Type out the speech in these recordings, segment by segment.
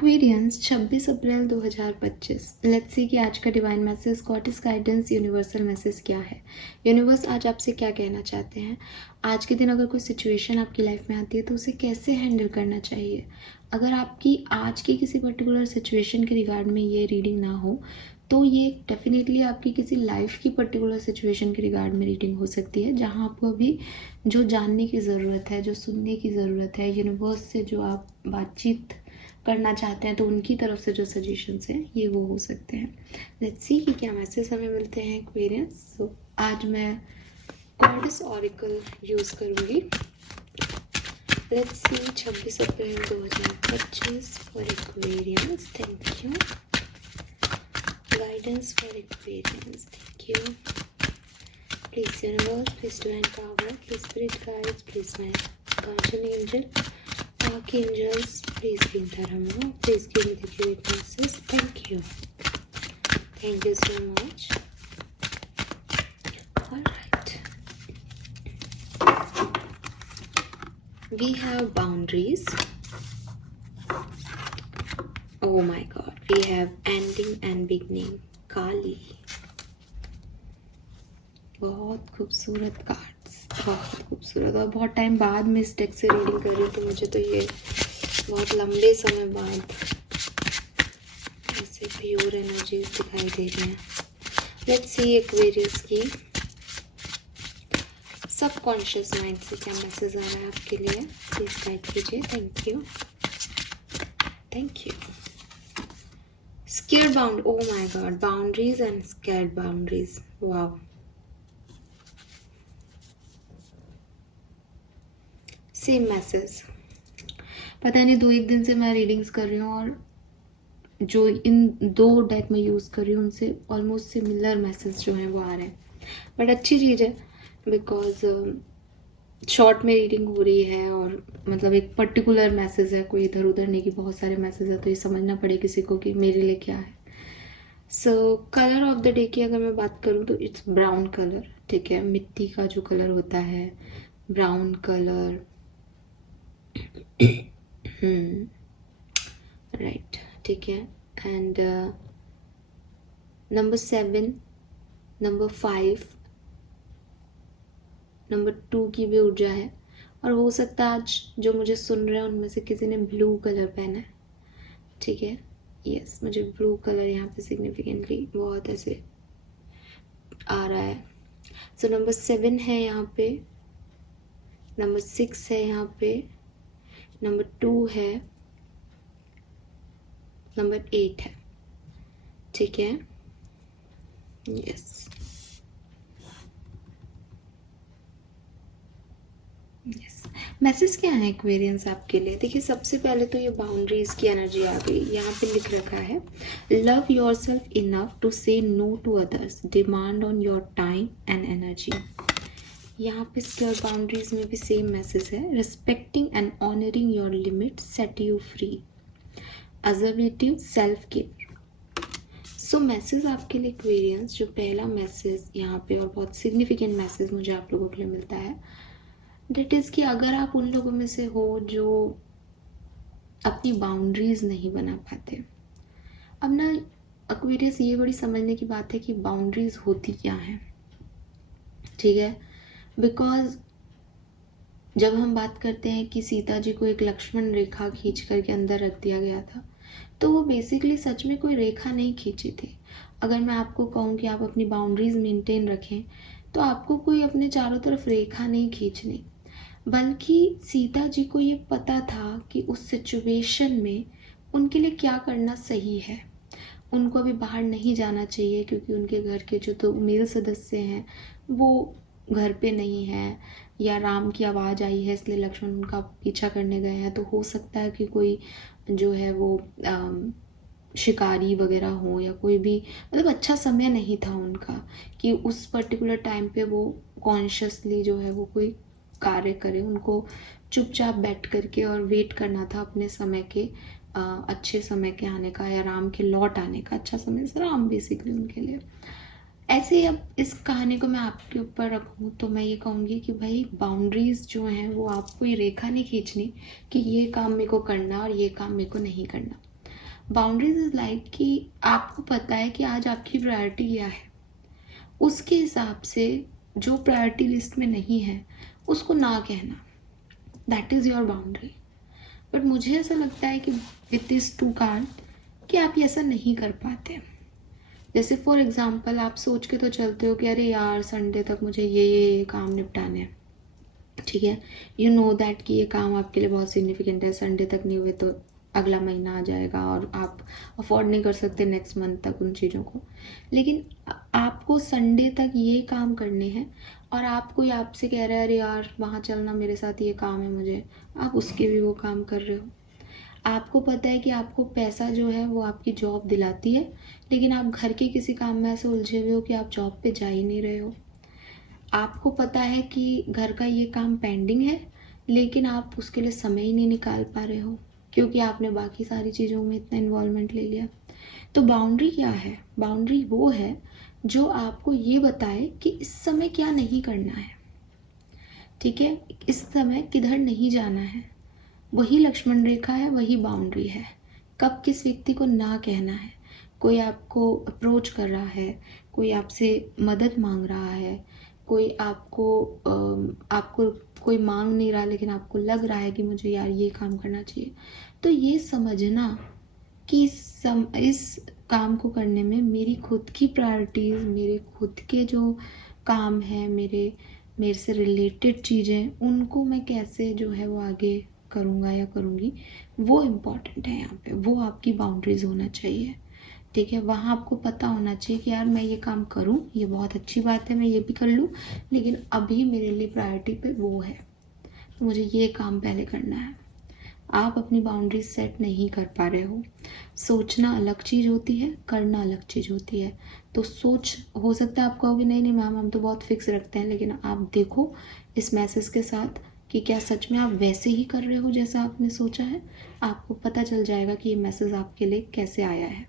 Aquarians 26 April 2025। Let's see कि आज का divine message, goddess guidance, universal message क्या है। यूनिवर्स आज आपसे क्या कहना चाहते हैं। आज के दिन अगर कोई सिचुएशन आपकी लाइफ में आती है तो उसे कैसे हैंडल करना चाहिए। अगर आपकी आज की किसी पर्टिकुलर सिचुएशन के रिगार्ड में ये रीडिंग ना हो तो ये डेफिनेटली आपकी किसी लाइफ की पर्टिकुलर सिचुएशन के रिगार्ड में रीडिंग हो सकती है, जहाँ आपको अभी जो जानने की ज़रूरत है, जो सुनने की ज़रूरत है, यूनिवर्स से जो आप बातचीत करना चाहते हैं तो उनकी तरफ से जो सजेशंस हैं ये वो हो सकते हैं। लेट्स सी कि क्या मैसेज हमें मिलते हैं एक्वेरियंस। सो आज मैं गॉडेस ऑरिकल यूज़ करूँगी। Let's see 26 April 2025 for Aquarians. Thank you. Guidance for Aquarians. Thank you. Please universe, please divine power, please spirit guides, please my guardian angel, archangels, please be in the room. Please give me the great messages. Thank you. Thank you so much. Alright. We have boundaries. Oh my god. We have ending and beginning. Kali. बहुत खूबसूरत cards, बहुत खूबसूरत। और बहुत time बाद मैं इस deck से रीडिंग कर रही हूँ तो मुझे तो ये बहुत लंबे समय बाद ऐसे प्योर एनर्जीज दिखाई दे रही हैं। लेट्स सी एक्वेरियस की सबकॉन्शियस माइंड से क्या मैसेज आ रहा है आपके लिए। प्लीज गाइड कीजिए। Thank you. Thank you. Square bound, oh my God, boundaries and scared boundaries. Wow. Same message. पता नहीं 2-1 दिन से मैं रीडिंग्स कर रही हूँ और जो इन 2 डेक में यूज़ कर रही हूँ उनसे ऑलमोस्ट सिमिलर मैसेज जो हैं वो आ रहे हैं। बट अच्छी चीज़ है बिकॉज शॉर्ट में रीडिंग हो रही है और मतलब एक पर्टिकुलर मैसेज है, कोई इधर उधर नहीं कि बहुत सारे मैसेज है, तो ये समझना पड़े किसी को कि मेरे लिए क्या है। सो कलर ऑफ द डे की अगर मैं बात करूँ तो इट्स ब्राउन कलर। ठीक है, मिट्टी का जो कलर होता है, ब्राउन कलर। राइट, ठीक है। एंड नंबर 7, नंबर 5, नंबर 2 की भी ऊर्जा है। और हो सकता है आज जो मुझे सुन रहे हैं उनमें से किसी ने ब्लू कलर पहना है। ठीक है, यस, मुझे ब्लू कलर यहाँ पे सिग्निफिकेंटली बहुत ऐसे आ रहा है। सो नंबर 7 है यहाँ पे, नंबर 6 है यहाँ पे, नंबर 2 है, नंबर 8 है। ठीक है, यस। यस, मैसेज क्या है एक्वेरियंस आपके लिए। देखिए, सबसे पहले तो ये बाउंड्रीज की एनर्जी आ गई। यहाँ पे लिख रखा है, love yourself enough to say no to others, demand on your time and energy. यहाँ पे स्क्योर बाउंड्रीज में भी सेम मैसेज है, respecting and honouring your limit set you free, assertive self care. So message आपके लिए Aquarians, जो पहला message यहाँ पे और बहुत सिग्निफिकेंट मैसेज मुझे आप लोगों के लिए मिलता है, डेट इज़ कि अगर आप उन लोगों में से हो जो अपनी बाउंड्रीज नहीं बना पाते। अब ना एक्वेरियस, ये बड़ी समझने की बात है कि बाउंड्रीज होती क्या हैं। ठीक है, बिकॉज जब हम बात करते हैं कि सीता जी को एक लक्ष्मण रेखा खींच करके अंदर रख दिया गया था, तो वो बेसिकली सच में कोई रेखा नहीं खींची थी। अगर मैं आपको कहूँ कि आप अपनी बाउंड्रीज मेंटेन रखें तो आपको कोई अपने चारों तरफ रेखा नहीं खींचनी, बल्कि सीता जी को ये पता था कि उस सिचुएशन में उनके लिए क्या करना सही है। उनको अभी बाहर नहीं जाना चाहिए क्योंकि उनके घर के जो तो मेल सदस्य हैं वो घर पे नहीं हैं, या राम की आवाज़ आई है इसलिए लक्ष्मण उनका पीछा करने गए हैं। तो हो सकता है कि कोई जो है वो शिकारी वगैरह हो, या कोई भी मतलब अच्छा समय नहीं था उनका कि उस पर्टिकुलर टाइम पे वो कॉन्शियसली जो है वो कोई कार्य करे। उनको चुपचाप बैठ करके और वेट करना था अपने समय के अच्छे समय के आने का, या राम के लौट आने का। अच्छा समय राम बेसिकली उनके लिए। ऐसे ही अब इस कहानी को मैं आपके ऊपर रखूँ तो मैं ये कहूँगी कि भाई बाउंड्रीज जो हैं वो आपको ये रेखा नहीं खींचनी कि ये काम मेरे को करना और ये काम मेरे को नहीं करना। बाउंड्रीज इज लाइक कि आपको पता है कि आज आपकी प्रायोरिटी क्या है, उसके हिसाब से जो प्रायोरिटी लिस्ट में नहीं है उसको ना कहना, that is your boundary. But मुझे ऐसा लगता है कि विथ दिस टू कार्ड कि आप ऐसा नहीं कर पाते। जैसे फॉर एग्जांपल आप सोच के तो चलते हो कि अरे यार संडे तक मुझे ये काम निपटाने हैं, ठीक है, यू नो दैट कि ये काम आपके लिए बहुत सिग्निफिकेंट है, संडे तक नहीं हुए तो अगला महीना आ जाएगा और आप अफोर्ड नहीं कर सकते नेक्स्ट मंथ तक उन चीज़ों को। लेकिन आपको संडे तक ये काम करने हैं और आप कोई आपसे कह रहा है अरे यार वहाँ चलना मेरे साथ ये काम है मुझे, आप उसके भी वो काम कर रहे हो। आपको पता है कि आपको पैसा जो है वो आपकी जॉब दिलाती है, लेकिन आप घर के किसी काम में ऐसे उलझे हुए हो कि आप जॉब पे जा ही नहीं रहे हो। आपको पता है कि घर का ये काम पेंडिंग है, लेकिन आप उसके लिए समय ही नहीं निकाल पा रहे हो क्योंकि आपने बाकी सारी चीज़ों में इतना इन्वॉल्वमेंट ले लिया। तो बाउंड्री क्या है? बाउंड्री वो है जो आपको ये बताए कि इस समय क्या नहीं करना है, ठीक है, इस समय किधर नहीं जाना है। वही लक्ष्मण रेखा है, वही बाउंड्री है। कब किस व्यक्ति को ना कहना है, कोई आपको अप्रोच कर रहा है, कोई आपसे मदद मांग रहा है, कोई आपको कोई मांग नहीं रहा लेकिन आपको लग रहा है कि मुझे यार ये काम करना चाहिए, तो ये समझना कि इस काम को करने में मेरी खुद की प्रायोरिटीज़, मेरे खुद के जो काम हैं, मेरे से रिलेटेड चीज़ें, उनको मैं कैसे जो है वो आगे करूँगा या करूँगी, वो इम्पॉर्टेंट है यहाँ पे। वो आपकी बाउंड्रीज होना चाहिए, ठीक है। वहाँ आपको पता होना चाहिए कि यार मैं ये काम करूँ, ये बहुत अच्छी बात है, मैं ये भी कर लूँ, लेकिन अभी मेरे लिए प्रायोरिटी पे वो है, मुझे ये काम पहले करना है। आप अपनी बाउंड्रीज सेट नहीं कर पा रहे हो। सोचना अलग चीज़ होती है, करना अलग चीज़ होती है। तो सोच, हो सकता है आप कहोगे नहीं नहीं मैम हम तो बहुत फिक्स रखते हैं, लेकिन आप देखो इस मैसेज के साथ कि क्या सच में आप वैसे ही कर रहे हो जैसा आपने सोचा है। आपको पता चल जाएगा कि ये मैसेज आपके लिए कैसे आया है,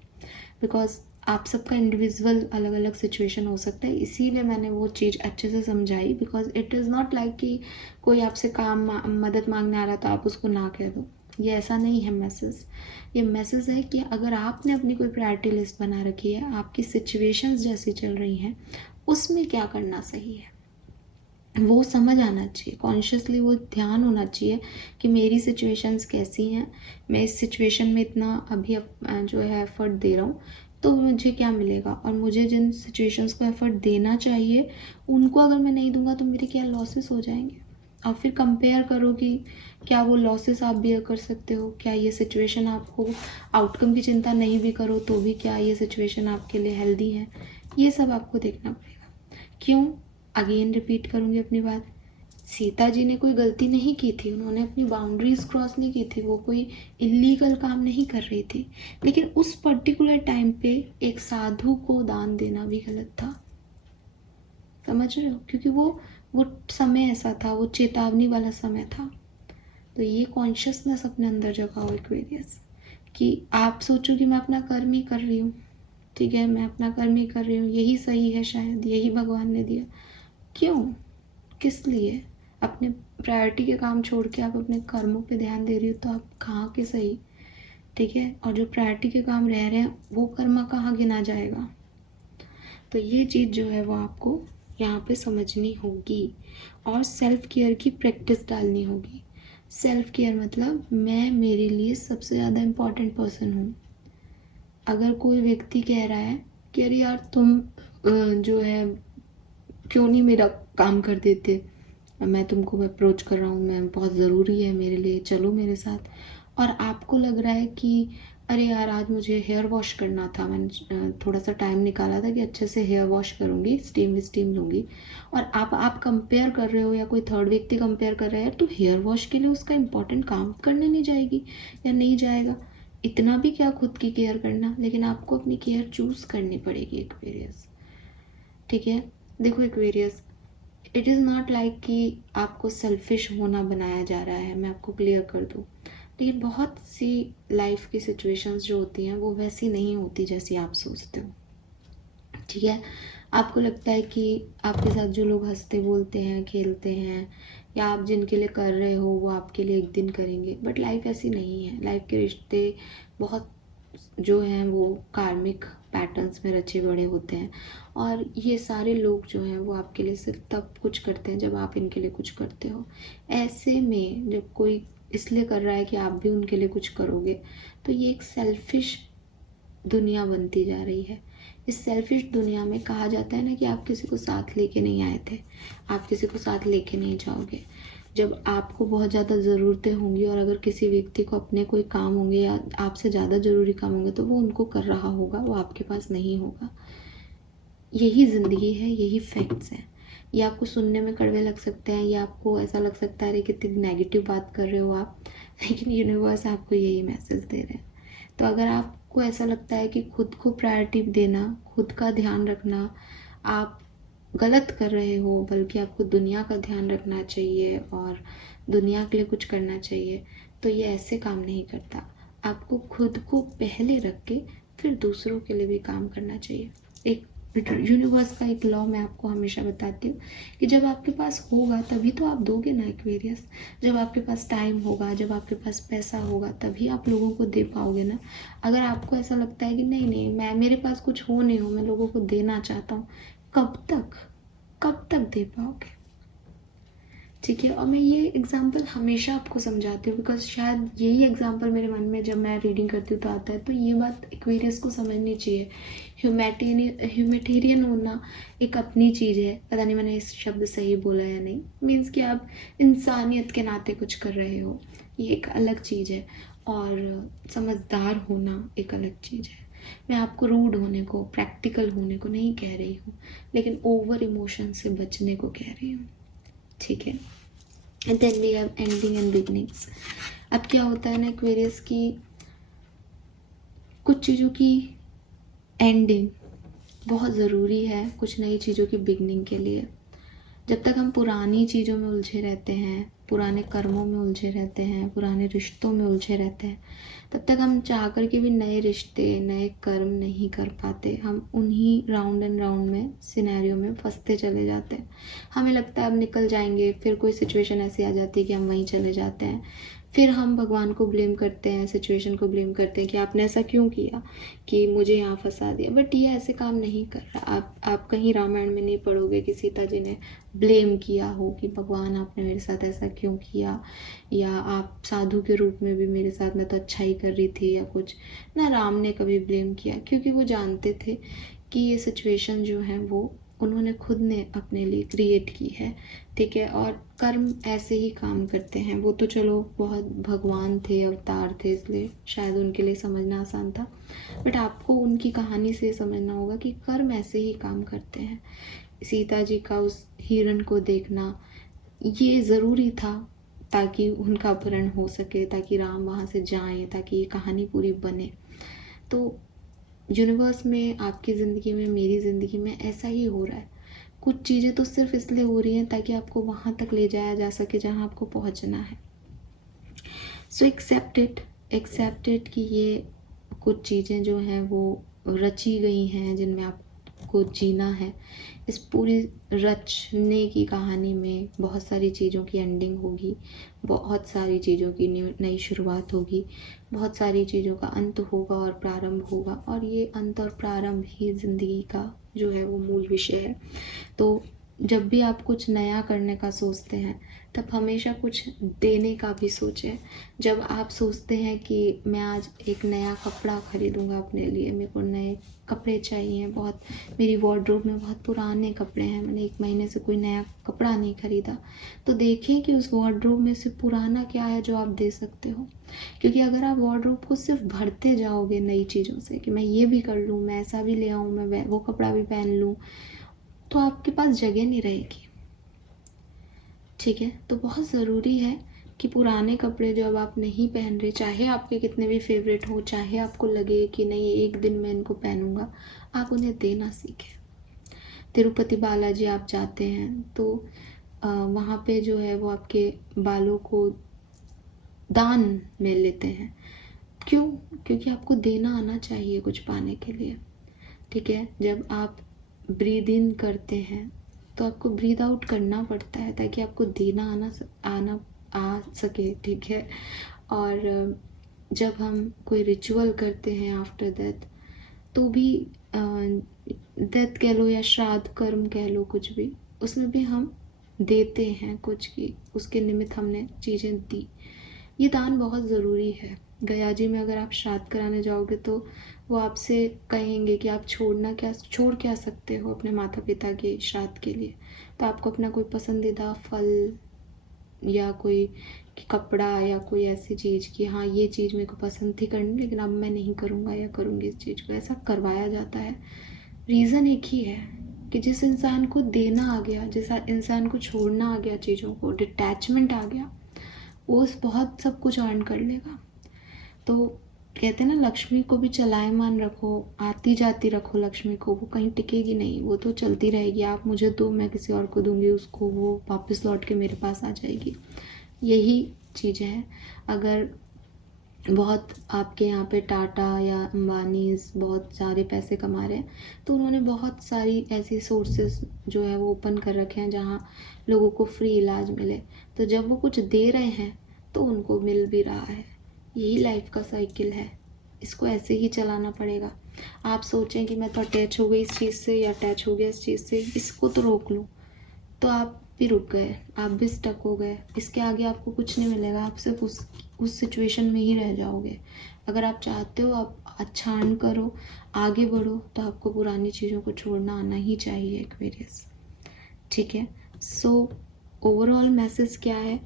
बिकॉज आप सबका इंडिविजुअल अलग अलग सिचुएशन हो सकता है, इसीलिए मैंने वो चीज़ अच्छे से समझाई। Because it is not like कि कोई आपसे मदद मांगने आ रहा तो आप उसको ना कह दो, ये ऐसा नहीं है मैसेज। ये मैसेज है कि अगर आपने अपनी कोई प्रायोरिटी लिस्ट बना रखी है, आपकी सिचुएशंस जैसी चल रही हैं, उसमें क्या करना सही है वो समझ आना चाहिए, कॉन्शियसली वो ध्यान होना चाहिए कि मेरी सिचुएशंस कैसी हैं, मैं इस सिचुएशन में इतना अभी जो है एफर्ट दे रहा हूँ तो मुझे क्या मिलेगा, और मुझे जिन सिचुएशंस को एफर्ट देना चाहिए उनको अगर मैं नहीं दूंगा तो मेरे क्या लॉसेस हो जाएंगे। और फिर कंपेयर करो कि क्या वो लॉसेस आप बियर कर सकते हो, क्या ये सिचुएशन आपको, आउटकम की चिंता नहीं भी करो तो भी क्या ये सिचुएशन आपके लिए हेल्दी है, ये सब आपको देखना पड़ेगा। क्यों, अगेन रिपीट करूँगी अपनी बात, सीता जी ने कोई गलती नहीं की थी, उन्होंने अपनी बाउंड्रीज क्रॉस नहीं की थी, वो कोई इलीगल काम नहीं कर रही थी, लेकिन उस पर्टिकुलर टाइम पे एक साधु को दान देना भी गलत था। समझ रहे हो, क्योंकि वो समय ऐसा था, वो चेतावनी वाला समय था। तो ये कॉन्शियसनेस अपने अंदर जगाओ एक्वेरियस, कि आप सोचो कि मैं अपना कर्म ही कर रही हूँ, ठीक है, मैं अपना कर्म ही कर रही हूँ, यही सही है, शायद यही भगवान ने दिया। क्यों, किस लिए? अपने प्रायोरिटी के काम छोड़ के आप अपने कर्मों पे ध्यान दे रही हो तो आप कहाँ के सही, ठीक है। और जो प्रायोरिटी के काम रह रहे हैं वो कर्म कहाँ गिना जाएगा। तो ये चीज़ जो है वो आपको यहाँ पे समझनी होगी और सेल्फ केयर की प्रैक्टिस डालनी होगी। सेल्फ केयर मतलब मैं मेरे लिए सबसे ज़्यादा इम्पॉर्टेंट पर्सन हूँ। अगर कोई व्यक्ति कह रहा है कि अरे यार तुम जो है क्यों नहीं मेरा काम कर देते, मैं तुमको अप्रोच कर रहा हूँ, मैं बहुत ज़रूरी है मेरे लिए, चलो मेरे साथ, और आपको लग रहा है कि अरे यार आज मुझे हेयर वॉश करना था, मैंने थोड़ा सा टाइम निकाला था कि अच्छे से हेयर वॉश करूँगी, स्टीम लूँगी, और आप कंपेयर कर रहे हो या कोई थर्ड व्यक्ति कंपेयर कर रहा है तो हेयर वॉश के लिए उसका इंपॉर्टेंट काम करने नहीं जाएगी या नहीं जाएगा। इतना भी क्या खुद की केयर करना, लेकिन आपको अपनी केयर चूज़ करनी पड़ेगी एक्वेरियस, ठीक है। देखो Aquarius, it is not like कि आपको सेल्फिश होना बनाया जा रहा है, मैं आपको क्लियर कर दूँ, लेकिन बहुत सी लाइफ की सिचुएशंस जो होती हैं वो वैसी नहीं होती जैसी आप सोचते हो, ठीक है। आपको लगता है कि आपके साथ जो लोग हंसते बोलते हैं, खेलते हैं, या आप जिनके लिए कर रहे हो वो आपके लिए एक दिन करेंगे, बट लाइफ ऐसी नहीं है। लाइफ के रिश्ते बहुत जो हैं वो कार्मिक पैटर्न्स में रचे बड़े होते हैं, और ये सारे लोग जो हैं वो आपके लिए सिर्फ तब कुछ करते हैं जब आप इनके लिए कुछ करते हो। ऐसे में जब कोई इसलिए कर रहा है कि आप भी उनके लिए कुछ करोगे, तो ये एक सेल्फिश दुनिया बनती जा रही है। इस सेल्फिश दुनिया में कहा जाता है ना कि आप किसी को साथ लेके नहीं आए थे, आप किसी को साथ लेके नहीं जाओगे। जब आपको बहुत ज़्यादा ज़रूरतें होंगी और अगर किसी व्यक्ति को अपने कोई काम होंगे या आपसे ज़्यादा ज़रूरी काम होंगे तो वो उनको कर रहा होगा, वो आपके पास नहीं होगा। यही ज़िंदगी है, यही फैक्ट्स हैं। ये आपको सुनने में कड़वे लग सकते हैं, या आपको ऐसा लग सकता है अरे कितनी नेगेटिव बात कर रहे हो आप, लेकिन यूनिवर्स आपको यही मैसेज दे रहे हैं। तो अगर आपको ऐसा लगता है कि खुद को प्रायोरिटी देना, खुद का ध्यान रखना आप गलत कर रहे हो, बल्कि आपको दुनिया का ध्यान रखना चाहिए और दुनिया के लिए कुछ करना चाहिए, तो ये ऐसे काम नहीं करता। आपको खुद को पहले रख के फिर दूसरों के लिए भी काम करना चाहिए। एक यूनिवर्स का एक लॉ मैं आपको हमेशा बताती हूँ कि जब आपके पास होगा तभी तो आप दोगे ना एक्वेरियस। जब आपके पास टाइम होगा, जब आपके पास पैसा होगा, तभी आप लोगों को दे पाओगे ना। अगर आपको ऐसा लगता है कि नहीं नहीं मैं मेरे पास कुछ हो नहीं हो, मैं लोगों को देना चाहता हूँ, कब तक दे पाओगे? ठीक है। और मैं ये एग्जाम्पल हमेशा आपको समझाती हूँ बिकॉज शायद यही एग्जाम्पल मेरे मन में जब मैं रीडिंग करती हूँ तो आता है। तो ये बात एक्वेरियस को समझनी चाहिए। ह्यूमैटेरियन होना एक अपनी चीज़ है। पता नहीं मैंने इस शब्द सही बोला या नहीं, मीन्स कि आप इंसानियत के नाते कुछ कर रहे हो, ये एक अलग चीज़ है। और समझदार होना एक अलग चीज़ है। मैं आपको रूड होने को, प्रैक्टिकल होने को नहीं कह रही हूँ, लेकिन ओवर इमोशन से बचने को कह रही हूँ। ठीक है। And then we have ending and beginnings. अब क्या होता है ना एक्वेरियस की, कुछ चीज़ों की एंडिंग बहुत ज़रूरी है कुछ नई चीज़ों की बिगनिंग के लिए। जब तक हम पुरानी चीज़ों में उलझे रहते हैं, पुराने कर्मों में उलझे रहते हैं, पुराने रिश्तों में उलझे रहते हैं, तब तक हम चाह कर के भी नए रिश्ते, नए कर्म नहीं कर पाते। हम उन्हीं राउंड एंड राउंड में, सिनेरियो में फंसते चले जाते हैं। हमें लगता है अब निकल जाएंगे, फिर कोई सिचुएशन ऐसी आ जाती है कि हम वहीं चले जाते हैं। फिर हम भगवान को ब्लेम करते हैं, सिचुएशन को ब्लेम करते हैं कि आपने ऐसा क्यों किया, कि मुझे यहाँ फंसा दिया। बट ये ऐसे काम नहीं कर रहा। आप कहीं रामायण में नहीं पढ़ोगे कि सीता जी ने ब्लेम किया हो कि भगवान आपने मेरे साथ ऐसा क्यों किया, या आप साधु के रूप में भी मेरे साथ, मैं तो अच्छा ही कर रही थी या कुछ ना। राम ने कभी ब्लेम किया क्योंकि वो जानते थे कि ये सिचुएशन जो है वो उन्होंने खुद ने अपने लिए क्रिएट की है। ठीक है। और कर्म ऐसे ही काम करते हैं। वो तो चलो बहुत भगवान थे, अवतार थे, इसलिए शायद उनके लिए समझना आसान था। बट आपको उनकी कहानी से समझना होगा कि कर्म ऐसे ही काम करते हैं। सीता जी का उस हिरण को देखना ये ज़रूरी था ताकि उनका अपहरण हो सके, ताकि राम वहाँ से जाएं, ताकि ये कहानी पूरी बने। तो यूनिवर्स में, आपकी ज़िंदगी में, मेरी ज़िंदगी में ऐसा ही हो रहा है। कुछ चीज़ें तो सिर्फ इसलिए हो रही हैं ताकि आपको वहाँ तक ले जाया जा सके जहाँ आपको पहुँचना है। सो एक्सेप्ट इट कि ये कुछ चीज़ें जो हैं वो रची गई हैं जिनमें आपको जीना है। इस पूरी रचने की कहानी में बहुत सारी चीज़ों की एंडिंग होगी, बहुत सारी चीज़ों की नई शुरुआत होगी, बहुत सारी चीज़ों का अंत होगा और प्रारंभ होगा। और ये अंत और प्रारंभ ही ज़िंदगी का जो है वो मूल विषय है। तो जब भी आप कुछ नया करने का सोचते हैं तब हमेशा कुछ देने का भी सोचें। जब आप सोचते हैं कि मैं आज एक नया कपड़ा खरीदूंगा अपने लिए, मेरे को नए कपड़े चाहिए, बहुत मेरी वार्डरोब में बहुत पुराने कपड़े हैं, मैंने 1 महीने से कोई नया कपड़ा नहीं खरीदा, तो देखें कि उस वार्डरोब में से पुराना क्या है जो आप दे सकते हो। क्योंकि अगर आप वार्डरोब को सिर्फ भरते जाओगे नई चीज़ों से कि मैं ये भी कर लूँ, मैं ऐसा भी ले आऊँ, मैं वो कपड़ा भी पहन लूँ, तो आपके पास जगह नहीं रहेगी। ठीक है। तो बहुत ज़रूरी है कि पुराने कपड़े जो अब आप नहीं पहन रहे, चाहे आपके कितने भी फेवरेट हो, चाहे आपको लगे कि नहीं एक दिन मैं इनको पहनूंगा, आप उन्हें देना सीखें। तिरुपति बालाजी आप जाते हैं तो वहाँ पे जो है वो आपके बालों को दान में लेते हैं। क्यों? क्योंकि आपको देना आना चाहिए कुछ पाने के लिए। ठीक है। जब आप ब्रीद इन करते हैं तो आपको ब्रीद आउट करना पड़ता है ताकि आपको देना आना आ सके। ठीक है। और जब हम कोई रिचुअल करते हैं आफ्टर डेथ, तो भी डेथ कह लो या श्राद्ध कर्म कह लो, कुछ भी, उसमें भी हम देते हैं कुछ की, उसके निमित्त हमने चीज़ें दी। ये दान बहुत ज़रूरी है। गया जी में अगर आप श्राद्ध कराने जाओगे तो वो आपसे कहेंगे कि आप छोड़ क्या सकते हो अपने माता पिता के श्राद्ध के लिए। तो आपको अपना कोई पसंदीदा फल या कोई कपड़ा या कोई ऐसी चीज़ कि हाँ ये चीज़ मेरे को पसंद थी करनी, लेकिन अब मैं नहीं करूँगा या करूँगी इस चीज़ को, ऐसा करवाया जाता है। रीज़न एक ही है कि जिस इंसान को देना आ गया, जिस इंसान को छोड़ना आ गया, चीज़ों को डिटैचमेंट आ गया, वो बहुत सब कुछ अर्न कर लेगा। तो कहते हैं ना, लक्ष्मी को भी चलायमान रखो, आती जाती रखो लक्ष्मी को, वो कहीं टिकेगी नहीं, वो तो चलती रहेगी। आप मुझे दो, मैं किसी और को दूंगी, उसको वो वापस लौट के मेरे पास आ जाएगी। यही चीज़ है। अगर बहुत आपके यहाँ पे टाटा या अंबानी बहुत सारे पैसे कमा रहे हैं, तो उन्होंने बहुत सारी ऐसी सोर्सेज जो है वो ओपन कर रखे हैं जहाँ लोगों को फ्री इलाज मिले। तो जब वो कुछ दे रहे हैं तो उनको मिल भी रहा है। यही लाइफ का साइकिल है, इसको ऐसे ही चलाना पड़ेगा। आप सोचें कि मैं तो अटैच हो गई इस चीज़ से या अटैच हो गया इस चीज़ से, इसको तो रोक लूँ, तो आप भी रुक गए, आप भी स्टक हो गए। इसके आगे आपको कुछ नहीं मिलेगा, आप सिर्फ उस सिचुएशन में ही रह जाओगे। अगर आप चाहते हो आप अच्छा अर्न करो, आगे बढ़ो, तो आपको पुरानी चीज़ों को छोड़ना आना ही चाहिए, एक्वेरियस। ठीक है। सो ओवरऑल मैसेज क्या है,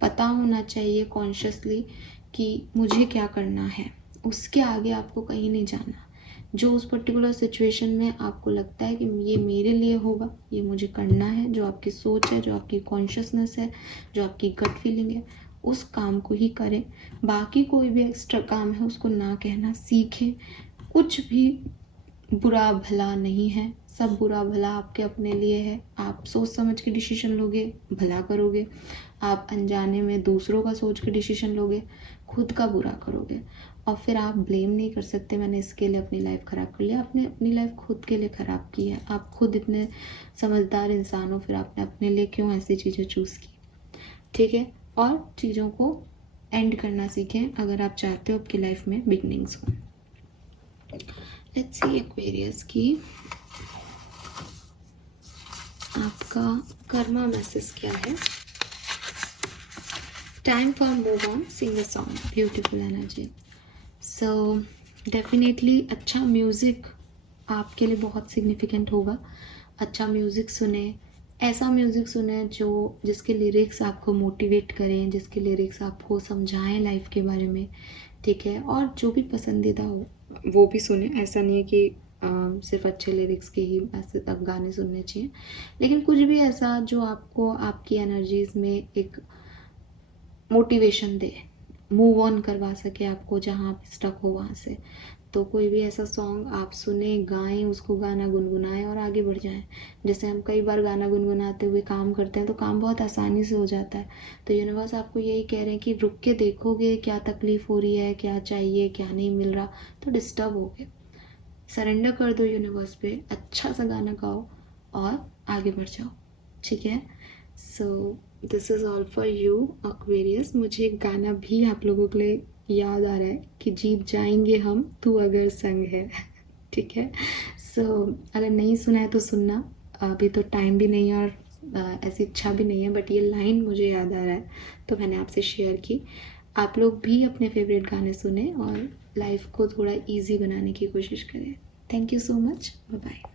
पता होना चाहिए कॉन्शियसली कि मुझे क्या करना है, उसके आगे आपको कहीं नहीं जाना। जो उस पर्टिकुलर सिचुएशन में आपको लगता है कि ये मेरे लिए होगा, ये मुझे करना है, जो आपकी सोच है, जो आपकी कॉन्शियसनेस है, जो आपकी गट फीलिंग है, उस काम को ही करें। बाकी कोई भी एक्स्ट्रा काम है उसको ना कहना सीखें। कुछ भी बुरा भला नहीं है, सब बुरा भला आपके अपने लिए है। आप सोच समझ के डिसीजन लोगे, भला करोगे। आप अनजाने में दूसरों का सोच के डिसीजन लोगे, खुद का बुरा करोगे। और फिर आप ब्लेम नहीं कर सकते मैंने इसके लिए अपनी लाइफ ख़राब कर लिया। आपने अपनी लाइफ खुद के लिए ख़राब की है। आप खुद इतने समझदार इंसान हो, फिर आपने अपने लिए क्यों ऐसी चीज़ें चूज़ की। ठीक है। और चीज़ों को एंड करना सीखें अगर आप चाहते हो आपकी लाइफ में बिगनिंग्स हो। लेट्स सी एक्वेरियस की आपका कर्मा मैसेज क्या है। Time for move on, sing a song, beautiful energy. So definitely अच्छा म्यूज़िक आपके लिए बहुत सिग्निफिकेंट होगा। अच्छा म्यूज़िक सुने, ऐसा म्यूज़िक सुने जिसके लिरिक्स आपको मोटिवेट करें, जिसके लिरिक्स आपको समझाएं लाइफ के बारे में। ठीक है। और जो भी पसंदीदा हो वो भी सुने। ऐसा नहीं है कि सिर्फ अच्छे लिरिक्स के ही ऐसे तक गाने सुनने चाहिए, लेकिन कुछ भी ऐसा जो आपको आपकी एनर्जीज में एक मोटिवेशन दे, मूव ऑन करवा सके आपको जहाँ आप स्टक हो वहाँ से। तो कोई भी ऐसा सॉन्ग आप सुने, गाएं, उसको गाना गुनगुनाएं और आगे बढ़ जाएं। जैसे हम कई बार गाना गुनगुनाते हुए काम करते हैं तो काम बहुत आसानी से हो जाता है। तो यूनिवर्स आपको यही कह रहे हैं कि रुक के देखोगे क्या तकलीफ़ हो रही है, क्या चाहिए, क्या नहीं मिल रहा, तो डिस्टर्ब होगे। सरेंडर कर दो यूनिवर्स पे, अच्छा सा गाना गाओ और आगे बढ़ जाओ। ठीक है। So this is all for you Aquarius. मुझे एक गाना भी आप लोगों के लिए याद आ रहा है कि जीत जाएंगे हम, तू अगर संग है। ठीक है। सो अगर नहीं सुना है तो सुनना, अभी तो टाइम भी नहीं है और ऐसी इच्छा भी नहीं है, बट ये लाइन मुझे याद आ रहा है तो मैंने आपसे शेयर की। आप लोग भी अपने फेवरेट गाने सुने और लाइफ को थोड़ा इजी बनाने की कोशिश करें। Thank you so much. Bye bye.